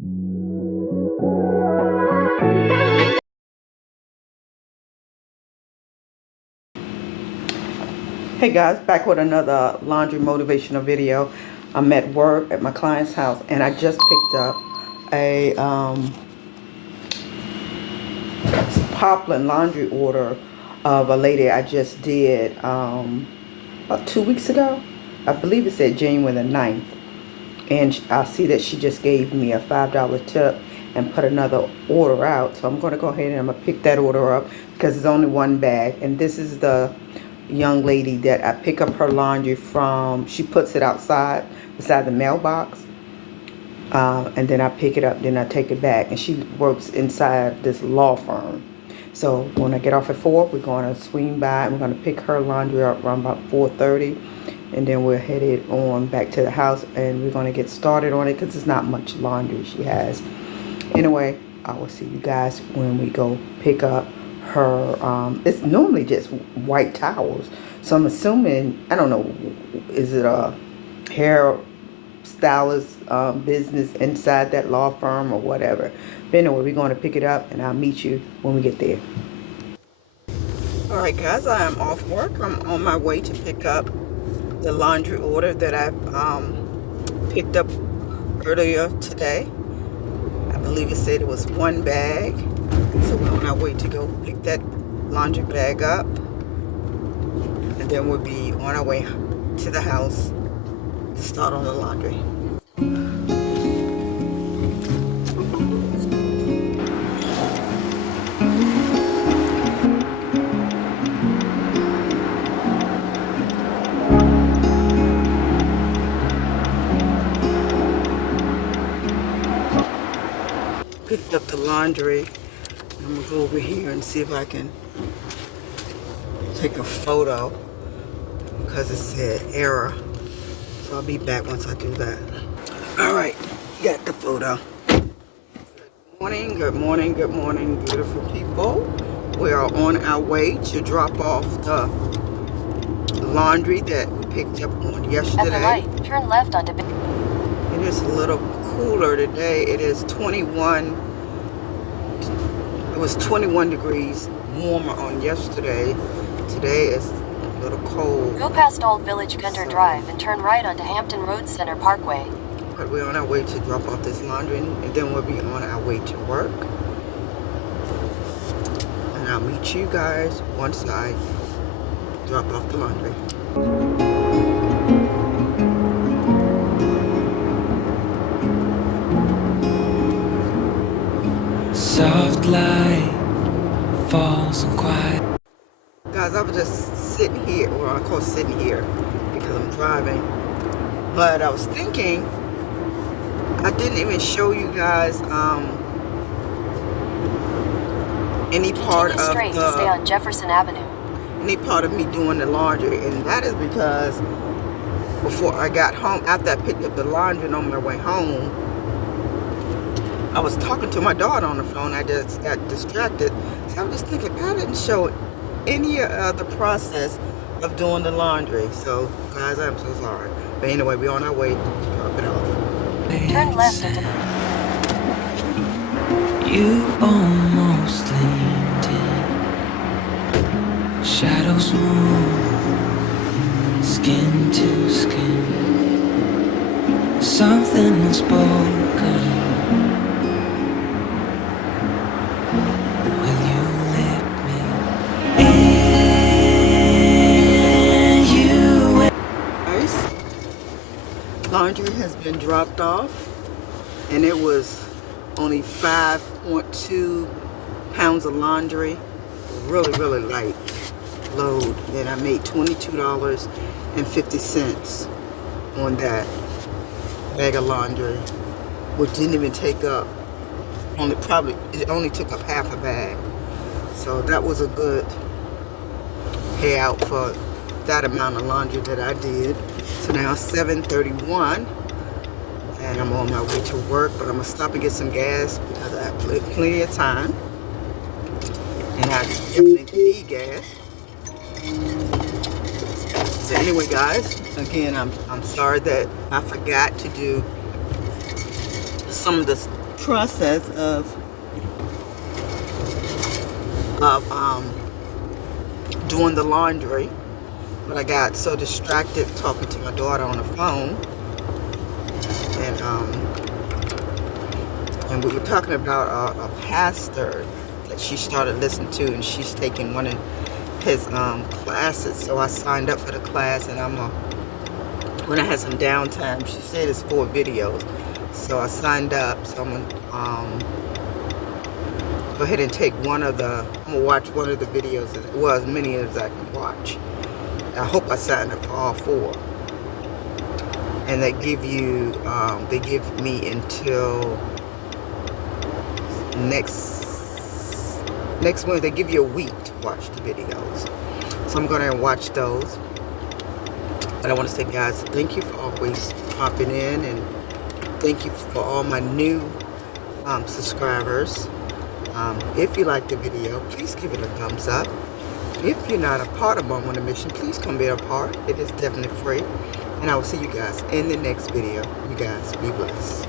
Hey guys, back with another laundry motivational video. I'm at work at my client's house and I just picked up a Poplin laundry order of a lady I just did about 2 weeks ago. I believe it said January the 9th. And I see that she just gave me a $5 tip and put another order out. So I'm going to go ahead and I'm going to pick that order up because it's only one bag. And this is the young lady that I pick up her laundry from. She puts it outside beside the mailbox. And then I pick it up, then I take it back. And she works inside this law firm. So when I get off at 4, we're going to swing by and we're going to pick her laundry up around about 4:30. And then we're headed on back to the house and we're going to get started on it because it's not much laundry she has. Anyway, I will see you guys when we go pick up her. It's normally just white towels. So I'm assuming, I don't know, is it a hair stylist business inside that law firm or whatever. But anyway, we're going to pick it up and I'll meet you when we get there. Alright guys, I am off work. I'm on my way to pick up the laundry order that I picked up earlier today. I believe it said it was one bag. So we're on our way to go pick that laundry bag up. And then we'll be on our way to the house to start on the laundry. Picked up the laundry. I'm gonna go over here and see if I can take a photo because it said error. So I'll be back once I do that. All right, got the photo. Good morning, good morning, beautiful people. We are on our way to drop off the laundry that we picked up on yesterday. At the light, turn left onto. It is a little cooler today. It is 21. It was 21 degrees warmer on yesterday. Today is a little cold. Go past Old Village Gunter Drive and turn right onto Hampton Road Center Parkway. But we're on our way to drop off this laundry and then we'll be on our way to work. And I'll meet you guys once I drop off the laundry. Soft light falls and quiet. Guys, I was just sitting here, well, I call sitting here because I'm driving. But I was thinking, I didn't even show you guys any part of straight to stay on Jefferson Avenue. Any part of me doing the laundry, and that is because before I got home, after I picked up the laundry and on my way home, I was talking to my daughter on the phone. I just got distracted. So I was just thinking, I didn't show any of the process of doing the laundry. So, guys, I'm so sorry. But anyway, we're on our way to drop it off. Turn left into. You almost leaned in. Shadows move, skin to skin. Something unspoken. Laundry has been dropped off and it was only 5.2 pounds of laundry. Really light load, and I made $22.50 on that bag of laundry, which didn't even take up it only took up half a bag. So that was a good payout for that amount of laundry that I did. So now it's 7:31 and I'm on my way to work, but I'm gonna stop and get some gas because I have plenty of time and I definitely need gas. So anyway, guys, again, I'm sorry that I forgot to do some of the process of doing the laundry, but I got so distracted talking to my daughter on the phone, and we were talking about a pastor that she started listening to, and she's taking one of his classes. So I signed up for the class, and when I had some downtime, she said it's 4 videos, so I signed up. So I'm gonna go ahead and take I'm gonna watch one of the videos, well, as many as I can watch. I hope I signed up for all 4. And they give you, they give me until next Wednesday. They give you a week to watch the videos. So I'm gonna watch those. But I want to say, guys, thank you for always popping in, and thank you for all my new subscribers. If you like the video, please give it a thumbs up. If you're not a part of Mom on a Mission, please come be a part. It is definitely free. And I will see you guys in the next video. You guys be blessed.